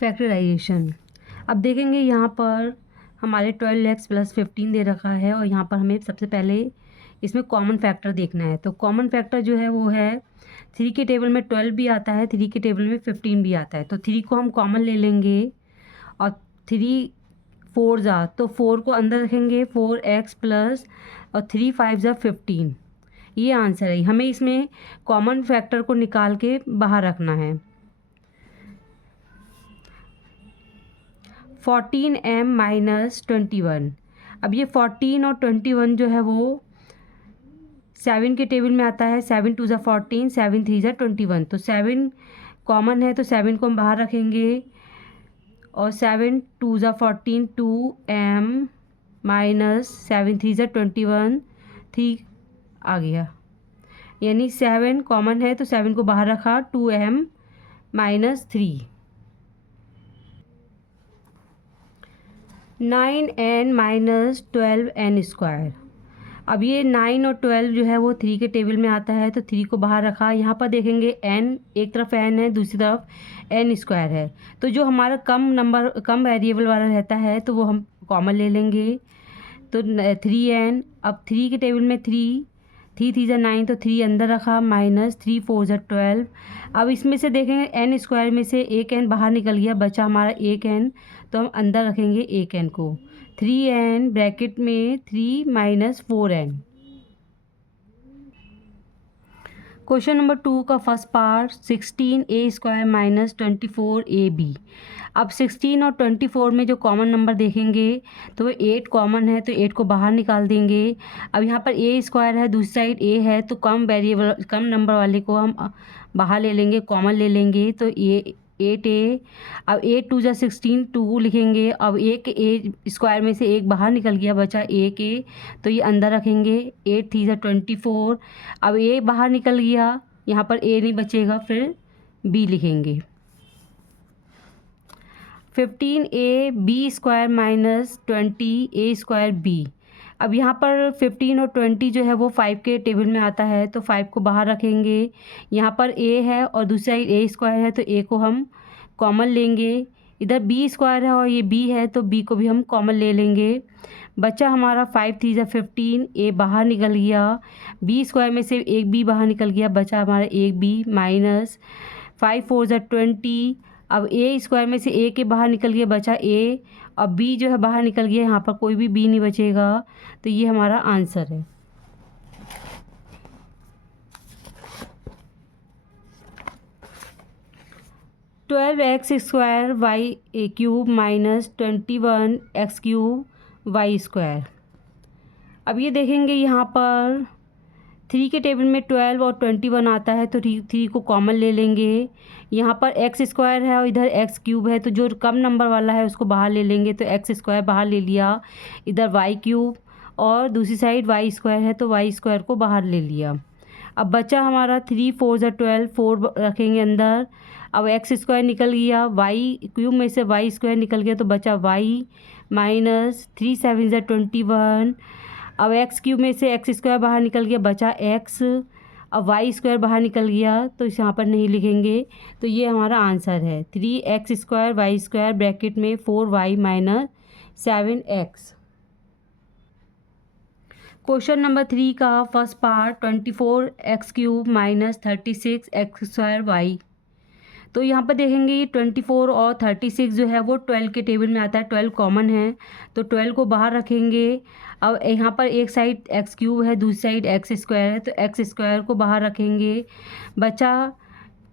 Factorisation. अब देखेंगे यहाँ पर हमारे 12x + 15 दे रखा है और यहाँ पर हमें सबसे पहले इसमें कॉमन फैक्टर देखना है। तो कॉमन फैक्टर जो है वो है 3 के टेबल में 12 भी आता है, 3 के टेबल में 15 भी आता है। तो 3 को हम कॉमन ले लेंगे और 3 4 जा तो 4 को अंदर रखेंगे, 4x प्लस और 3 5 जा 15। ये आंसर है। हमें इसमें कॉमन फैक्टर को निकाल के बाहर रखना है। 14m - 21। अब ये 14 और 21 जो है वो 7 के टेबल में आता है। 7 2 ज़ा 14, 7 3 ज़ा 21। तो 7 कॉमन है तो 7 को हम बाहर रखेंगे और 7 2 ज़ा 14, 2m - 7 3 ज़ा 21, 3 आ गया। यानी 7 कॉमन है तो 7 को बाहर रखा, 2m - 3। 9n - 12n square. अब ये 9 और 12 जो है वो 3 के टेबल में आता है तो 3 को बाहर रखा। यहाँ पर देखेंगे n, एक तरफ n है, दूसरी तरफ n स्क्वायर है। तो जो हमारा कम वेरिएबल वाला रहता है तो वो हम कॉमन ले लेंगे। तो 3n, अब 3 के टेबल में 3 3 ज़ा 9 तो 3 अंदर रखा, -3 4 ज़ा 12। अब इसमें से देखेंगे n स्क्वायर में से एक n बाहर निकल गया, बचा हमारा एक n। तो हम अंदर रखेंगे एक n को। 3n ब्रैकेट में 3 - 4n। क्वेश्चन नंबर 2 का फर्स्ट पार्ट 16a² - 24ab। अब 16 और 24 में जो कॉमन नंबर देखेंगे तो वो 8 कॉमन है तो 8 को बाहर निकाल देंगे। अब यहाँ पर a² है, दूसरी साइड a है तो कम नंबर वाले को हम बाहर ले लेंगे, कॉमन ले लेंगे। तो ये 8a। अब 8 2 ज़ा 16, 2 लिखेंगे। अब एक a स्क्वायर में से एक बाहर निकल गया, बचा एक a तो ये अंदर रखेंगे। 8 3 ज़ा 24। अब a बाहर निकल गया, यहाँ पर a नहीं बचेगा, फिर b लिखेंगे। 15ab² - 20a²b। अब यहाँ पर 15 और 20 जो है वो 5 के टेबल में आता है तो 5 को बाहर रखेंगे। यहाँ पर a है और दूसरी साइड a² है तो a को हम कॉमन लेंगे। इधर b² है और ये b है तो b को भी हम कॉमन ले लेंगे। बच्चा हमारा 5 3 ज़ा 15, a बाहर निकल गया, b² में से एक b बाहर निकल गया, बचा हमारा एक b माइनस 5 4 ज़ा 20। अब a² में से a के बाहर निकल गया, बचा a। अब b जो है बाहर निकल गया, यहाँ पर कोई भी b नहीं बचेगा तो ये हमारा आंसर है। (12x² y³ - 21x³ y²। अब ये देखेंगे यहाँ पर 3 के टेबल में 12 और 21 आता है तो 3 को कॉमन ले लेंगे। यहाँ पर x² है और इधर x³ है तो जो कम नंबर वाला है उसको बाहर ले लेंगे। तो x² बाहर ले लिया, इधर y³ और दूसरी साइड y² है तो y² को बाहर ले लिया। अब बचा हमारा 3 4 ज़ा 12, 4 रखेंगे अंदर। अब x² निकल गया, y³ में से y² निकल गया तो बचा y माइनस 3 7 ज़ा 21। अब x³ में से x² बाहर निकल गया, बचा x। अब y² बाहर निकल गया तो इस यहाँ पर नहीं लिखेंगे। तो ये हमारा आंसर है 3x² y² ब्रैकेट में 4y - 7x। क्वेश्चन नंबर 3 का फर्स्ट पार्ट 24x³ - 36x²y। तो यहाँ पर देखेंगे ये 24 और 36 जो है वो 12 के टेबल में आता है, 12 कॉमन है तो 12 को बाहर रखेंगे। अब यहाँ पर एक साइड x³ है, दूसरी साइड x² है तो x² को बाहर रखेंगे। बचा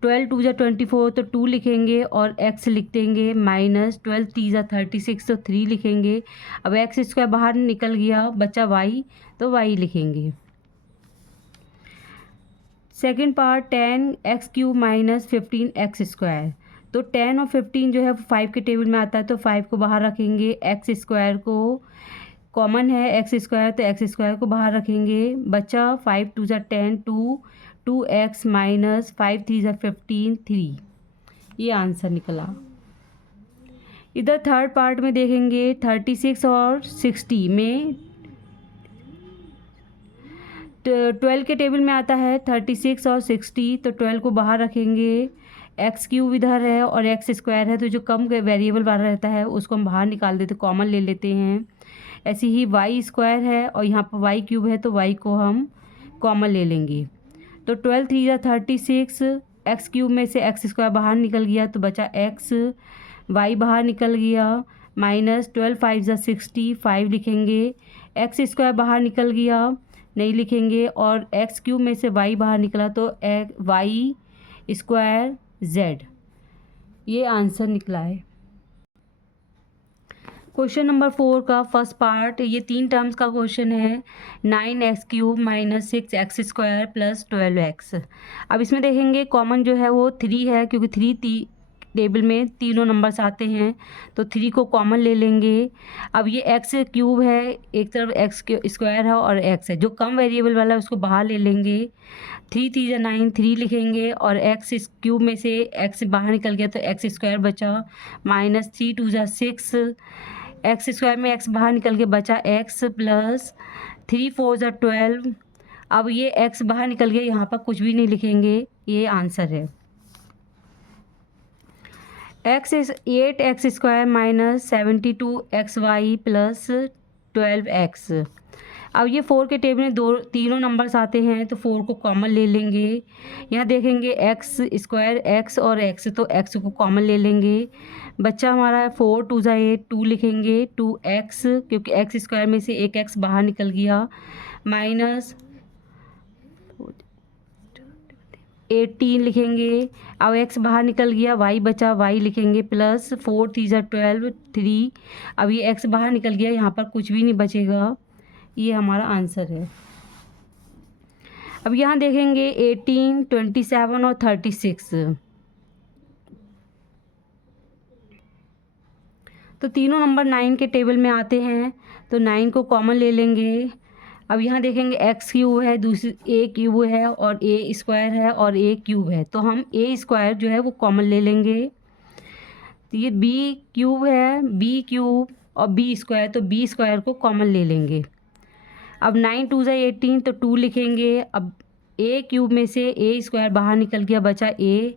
12 2 ज़ा 24 तो 2 लिखेंगे और x लिख देंगे, माइनस 12 3 ज़ा 36 तो 3 लिखेंगे। अब x² बाहर निकल गया, बचा y तो y लिखेंगे। Second part 10x³ - 15x²। तो 10 और 15 जो है 5 के टेबल में आता है तो 5 को बाहर रखेंगे। x² को कॉमन है, x² तो x² को बाहर रखेंगे। बचा 5 2 ज़ा 10, 2x माइनस 5 3 ज़ा 15, 3। ये आंसर निकला। इधर थर्ड पार्ट में देखेंगे 36 और 60 में 12 के टेबल में आता है 36 और 60 तो 12 को बाहर रखेंगे। एक्स क्यूब इधर है और एक्स स्क्वायर है, तो जो कम वेरिएबल वाला रहता है उसको हम बाहर निकाल देते, कॉमन ले लेते हैं। ऐसे ही वाई स्क्वायर है और यहाँ पर वाई क्यूब है, तो वाई को हम कॉमन ले लेंगे। तो 12 3 या 36, एक्स क्यूब में से एक्स स्क्वायर बाहर निकल गया तो बचा एक्स, वाई बाहर निकल गया, माइनस 12 5 या 60, 5 लिखेंगे। एक्स स्क्वायर बाहर निकल गया, नहीं लिखेंगे, और एक्स क्यूब में से वाई बाहर निकला तो वाई स्क्वायर जेड, ये आंसर निकला है। क्वेश्चन नंबर 4 का फर्स्ट पार्ट, ये 3 टर्म्स का क्वेश्चन है। 9x cube minus 6x square plus 12x। अब इसमें देखेंगे कॉमन जो है वो 3 है, क्योंकि 3 टेबल में तीनों नंबर्स आते हैं, तो 3 को कॉमन ले लेंगे। अब ये एक्स क्यूब है, एक तरफ एक्स स्क्वायर है और एक्स है, जो कम वेरिएबल वाला है उसको बाहर ले लेंगे। 3 3 या 9, 3 लिखेंगे, और एक्स क्यूब में से एक्स बाहर निकल गया तो एक्स स्क्वायर बचा, माइनस 3 2 या 6, एक्स स्क्वायर में एक्स बाहर निकल के बचा एक्स, प्लस 3 4 या 12। अब ये एक्स बाहर निकल गया, यहाँ पर कुछ भी नहीं लिखेंगे, ये आंसर है। X 8x square minus 72xy plus 12x। अब ये 4 के टेबल में तीनों नंबर्स आते हैं, तो 4 को कॉमन ले लेंगे। यहाँ देखेंगे एक्स स्क्वायर, एक्स और एक्स, तो एक्स को कॉमन ले लेंगे। बच्चा हमारा 4 2 या 8, 2 लिखेंगे, 2x, क्योंकि एक्स स्क्वायर में से एक एक्स बाहर निकल गया, माइनस 18 लिखेंगे। अब एक्स बाहर निकल गया, वाई बचा, वाई लिखेंगे, प्लस 4 3 या 12, 3। अब ये एक्स बाहर निकल गया, यहाँ पर कुछ भी नहीं बचेगा, ये हमारा आंसर है। अब यहाँ देखेंगे 18 27 और 36, तो तीनों नंबर 9 के टेबल में आते हैं, तो 9 को कॉमन ले लेंगे। अब यहाँ देखेंगे एक्स क्यूब है, दूसरी ए क्यूब है, और ए स्क्वायर है और ए क्यूब है, तो हम ए स्क्वायर जो है वो कॉमन ले लेंगे। तो ये बी क्यूब है, बी क्यूब और बी स्क्वायर, तो बी स्क्वायर को कॉमन ले लेंगे। अब 9 2 या 18, तो 2 लिखेंगे। अब ए क्यूब में से ए स्क्वायर बाहर निकल गया, बचा ए,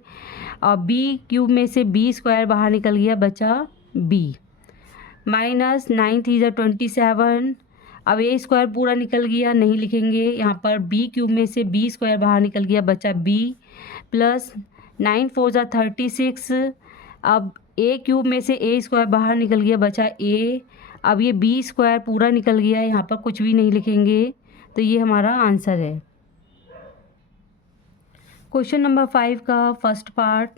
और बी क्यूब में से बी स्क्वायर बाहर निकल गया, बचा बी, माइनस 9 3 या 27। अब ए स्क्वायर पूरा निकल गया, नहीं लिखेंगे, यहाँ पर बी क्यूब में से बी स्क्वायर बाहर निकल गया, बचा बी, प्लस 9 4 या 36। अब ए क्यूब में से ए स्क्वायर बाहर निकल गया, बचा ए। अब ये बी स्क्वायर पूरा निकल गया, यहाँ पर कुछ भी नहीं लिखेंगे, तो ये हमारा आंसर है। क्वेश्चन नंबर 5 का first part,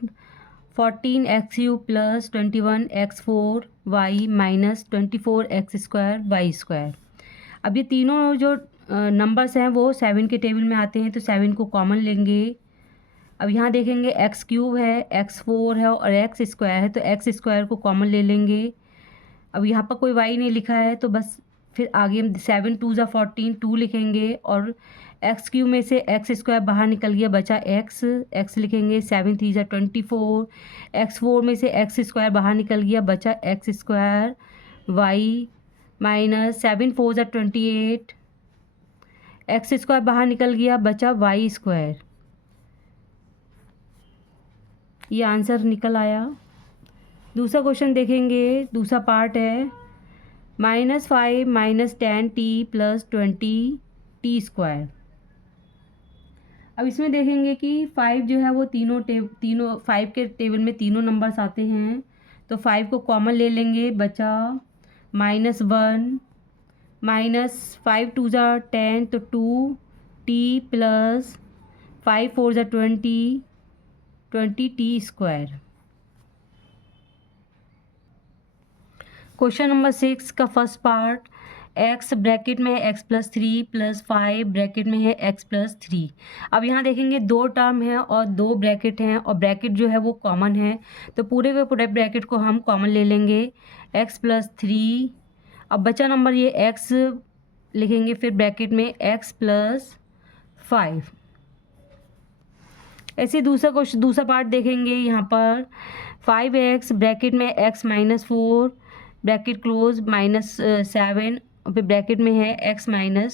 14x cube plus 21x4y minus 24x square Y square. अब ये तीनों जो नंबर्स हैं वो 7 के टेबल में आते हैं, तो 7 को कॉमन लेंगे। अब यहाँ देखेंगे एक्स क्यूब है, x4 है और एक्स स्क्वायर है, तो एक्स स्क्वायर को कॉमन ले लेंगे। अब यहाँ पर कोई y नहीं लिखा है, तो बस फिर आगे हम 7 2 या 14, 2 लिखेंगे, और एक्स क्यूब में से एक्स स्क्वायर बाहर निकल गया, बचा एक्स, एक्स लिखेंगे। 7 3 या 24, x4 में से एक्स स्क्वायर बाहर निकल गया, बचा एक्स स्क्वायर, वाई, माइनस 7 4 या 28, एक्स स्क्वायर बाहर निकल गया, बचा वाई स्क्वायर, ये आंसर निकल आया। दूसरा क्वेश्चन देखेंगे, दूसरा पार्ट है -5 - 10t + 20t स्क्वायर। अब इसमें देखेंगे कि 5 जो है वो तीनों 5 के टेबल में तीनों नंबर्स आते हैं, तो 5 को कॉमन ले लेंगे, बचा -1, -5 2 या 10, तो 2t प्लस 5 4 या 20t स्क्वायर। क्वेश्चन नंबर 6 का फर्स्ट पार्ट, x ब्रैकेट में है x + 3 + 5 ब्रैकेट में है x + 3। अब यहाँ देखेंगे 2 टर्म है और 2 ब्रैकेट हैं, और ब्रैकेट जो है वो कॉमन है, तो पूरे के पूरे ब्रैकेट को हम कॉमन ले लेंगे, x + 3। अब बचा नंबर ये x लिखेंगे, फिर ब्रैकेट में x + 5। ऐसे दूसरा पार्ट देखेंगे, यहाँ पर 5x ब्रैकेट में x - 4 ब्रैकेट क्लोज -7, और फिर ब्रैकेट में है x -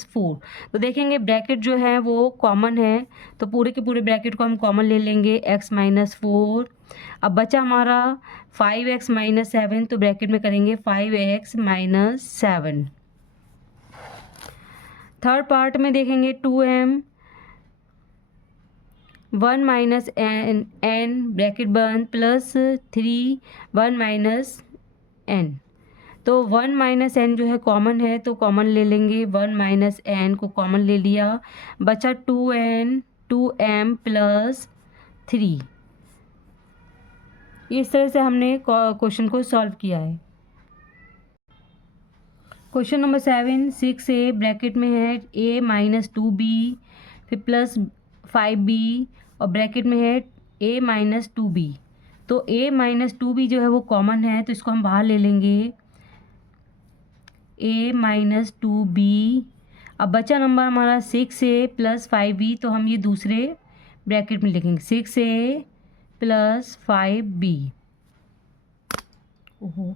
4। तो देखेंगे ब्रैकेट जो है वो कॉमन है, तो पूरे के पूरे ब्रैकेट को हम कॉमन ले लेंगे, x - 4। अब बचा हमारा 5x माइनस 7, तो ब्रैकेट में करेंगे 5x माइनस 7। थर्ड पार्ट में देखेंगे 2m 1 माइनस n ब्रैकेट बंद प्लस 3 1 माइनस n। तो 1 माइनस n जो है कॉमन है, तो कॉमन ले लेंगे, 1 माइनस n को कॉमन ले लिया, बचा 2m प्लस 3। इस तरह से हमने क्वेश्चन को सॉल्व किया है। क्वेश्चन नंबर 7 6a ब्रैकेट में है a माइनस 2b फिर प्लस 5b और ब्रैकेट में है a माइनस 2b। तो a माइनस 2b जो है वो कॉमन है, तो इसको हम बाहर ले लेंगे, a माइनस 2b। अब बचा नंबर हमारा 6a प्लस 5b, तो हम ये दूसरे ब्रैकेट में लिखेंगे 6a प्लस 5b। ओहो